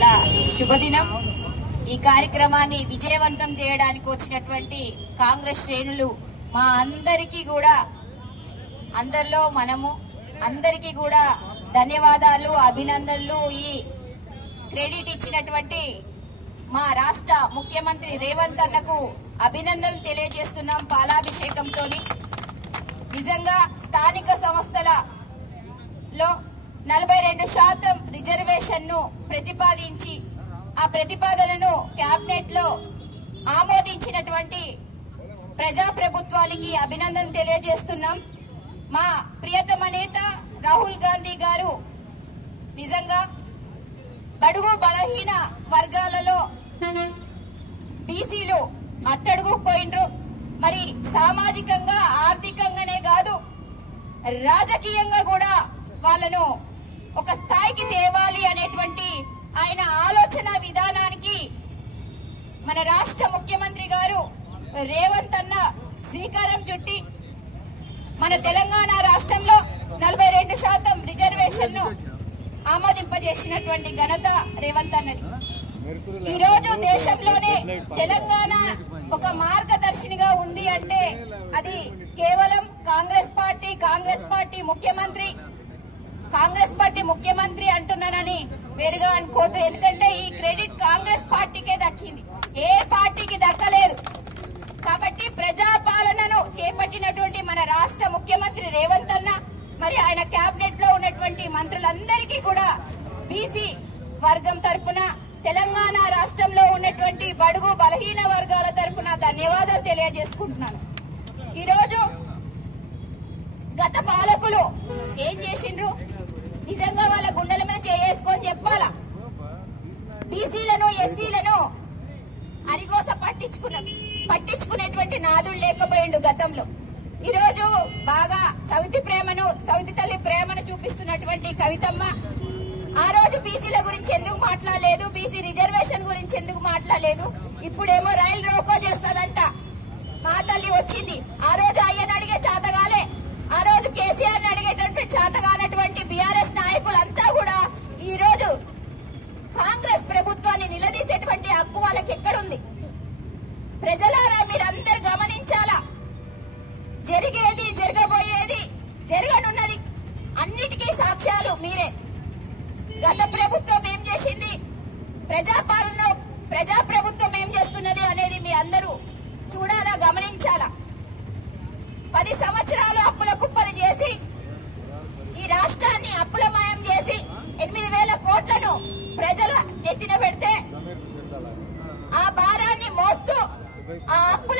చాలా శుభదినం. ఈ కార్యక్రమాన్ని విజయవంతం చేయడానికి వచ్చినటువంటి కాంగ్రెస్ శ్రేణులు మా అందరికీ కూడా అందరిలో మనము అందరికీ కూడా ధన్యవాదాలు, అభినందనలు. ఈ క్రెడిట్ ఇచ్చినటువంటి మా రాష్ట్ర ముఖ్యమంత్రి రేవంత్ అన్నకు అభినందనలు తెలియజేస్తున్నాం పాలాభిషేకంతో. నిజంగా స్థానిక సంస్థలలో 42% రిజర్వేషన్ను ప్రతిపాదించి ఆ ప్రతిపాదనను క్యాబినెట్ లో ఆమోదించినటువంటి ప్రజాప్రభుత్వానికి అభినందన తెలియజేస్తున్నాం. మా ప్రియతమ నేత రాహుల్ గాంధీ గారు నిజంగా బడుగు బలహీన వర్గాలలో బీసీలు అట్టడుగు పోయినరు. మరి సామాజికంగా ఆర్థికంగానే కాదు రాజకీయంగా కూడా వాళ్ళను ఒక స్థాయికి తేవాలి అనేటువంటి ఆయన ఆలోచన విధానానికి మన రాష్ట్ర ముఖ్యమంత్రి గారు రేవంత్ అన్న శ్రీకారం చుట్టి మన తెలంగాణ రాష్ట్రంలో 42% రిజర్వేషన్ను ఆమోదింపజేసినటువంటి ఘనత రేవంత్ అన్నది. ఈ రోజు దేశంలోనే తెలంగాణ ఒక మార్గదర్శినిగా ఉంది అంటే అది కేవలం కాంగ్రెస్ పార్టీ ముఖ్యమంత్రి అంటున్నానని వేరుగా అనుకోవద్దు. ఎందుకంటే ఈ క్రెడిట్ కాంగ్రెస్ పార్టీకే దక్కింది, ఏ పార్టీకి దక్కలేదు. కాబట్టి ప్రజాపాలనను చేపట్టినటువంటి మన రాష్ట్ర ముఖ్యమంత్రి రేవంత్ అన్న మరి ఆయన కేబినెట్ లో ఉన్నటువంటి మంత్రులందరికీ కూడా బీసీ వర్గం తరపున తెలంగాణ రాష్ట్రంలో ఉన్నటువంటి బడుగు బలహీన వర్గాల తరపున ధన్యవాదాలు తెలియజేసుకుంటున్నాను. ఈరోజు గత పాలకులు ఏం చేసిండ్రు? నిజంగా వాళ్ళ గుండెల మీద చేసుకొని చెప్పాలా. బీసీలను ఎస్సీలను అరిగోస పట్టించుకునేటువంటి నాదుడు లేకపోయిండు గతంలో. ఈరోజు బాగా సవితి తల్లి ప్రేమను చూపిస్తున్నటువంటి కవితమ్మ ఆ రోజు బీసీల గురించి ఎందుకు మాట్లాడలేదు, బీసీ రిజర్వేషన్ గురించి ఎందుకు మాట్లాడలేదు? ఇప్పుడేమో రైలు రోకో చేస్తాదంట. మా తల్లి వచ్చింది. ఆ రోజు అయ్యని అడిగే చేతగాలే, ఆ రోజు కేసీఆర్ ని అడిగేటువంటి చేతగానటువంటి బీఆర్ఎస్ నాయకులంతా కూడా ఈ రోజు కాంగ్రెస్ ప్రభుత్వాన్ని నిలదీసేటువంటి హక్కు వాళ్ళకి ఎక్కడుంది? ప్రజలారా మీరందరూ గమనించాలా. జరిగేది, జరగబోయేది, జరగనున్నది అన్నిటికీ సాక్ష్యాలు మీరే. గత ప్రభుత్వం ఏం చేసింది, ప్రజాప్రభుత్వం ఏం చేస్తున్నది అనేది మీ అందరూ చూడాలా, గమనించాలా. 10 సంవత్సరాలు అప్పుల కుప్పలు చేసి ఈ రాష్ట్రాన్ని అప్పులమయం చేసి 8,000 కోట్లను ప్రజల నెత్తిన పెడితే ఆ భారాన్ని మోస్తూ ఆ అప్పుల